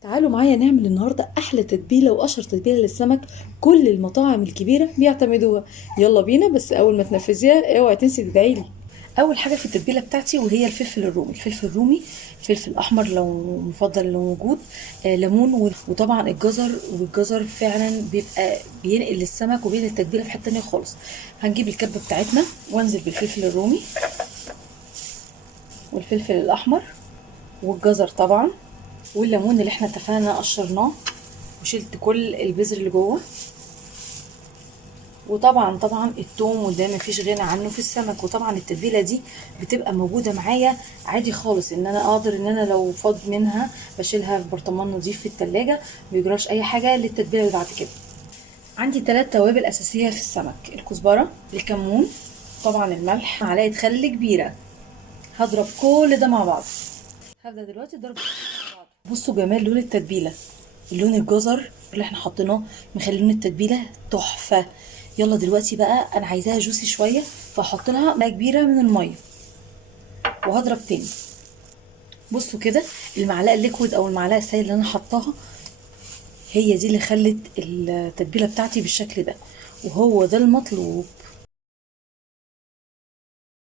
تعالوا معايا نعمل النهارده احلى تتبيله واشهر تتبيله للسمك. كل المطاعم الكبيره بيعتمدوها. يلا بينا، بس اول ما تنفذيها اوعي تنسي تدعيلي. اول حاجه في التتبيله بتاعتي وهي الفلفل الرومي، الفلفل الرومي، فلفل احمر لو مفضل لو موجود، ليمون وطبعا الجزر، والجزر فعلا بيبقى بينقل السمك وبين التتبيله في حته تانيه خالص. هنجيب الكبه بتاعتنا وانزل بالفلفل الرومي والفلفل الاحمر والجزر طبعا، والليمون اللي احنا اتفقنا قشرناه وشلت كل البذر اللي جوه، وطبعا التوم، وده مفيش غنى عنه في السمك. وطبعا التتبيله دي بتبقى موجوده معايا عادي خالص، ان انا اقدر ان انا لو فاض منها بشيلها في برطمان نظيف في التلاجة، ميجراش اي حاجه للتتبيله اللي بعد كده. عندي 3 توابل اساسيه في السمك: الكزبره، الكمون، طبعا الملح، معلقه خل كبيره. هضرب كل ده مع بعض. هبدا دلوقتي اضرب مع بعض. بصوا جمال لون التتبيله، لون الجزر اللي احنا حطيناه مخلي لون التتبيله تحفه. يلا دلوقتي بقى انا عايزاها جوسي شويه، فهحط لها ميه كبيره من الميه وهضرب تاني. بصوا كده، المعلقه الليكويد او المعلقه السائل اللي انا حطاها هي دي اللي خلت التتبيله بتاعتي بالشكل ده، وهو ده المطلوب.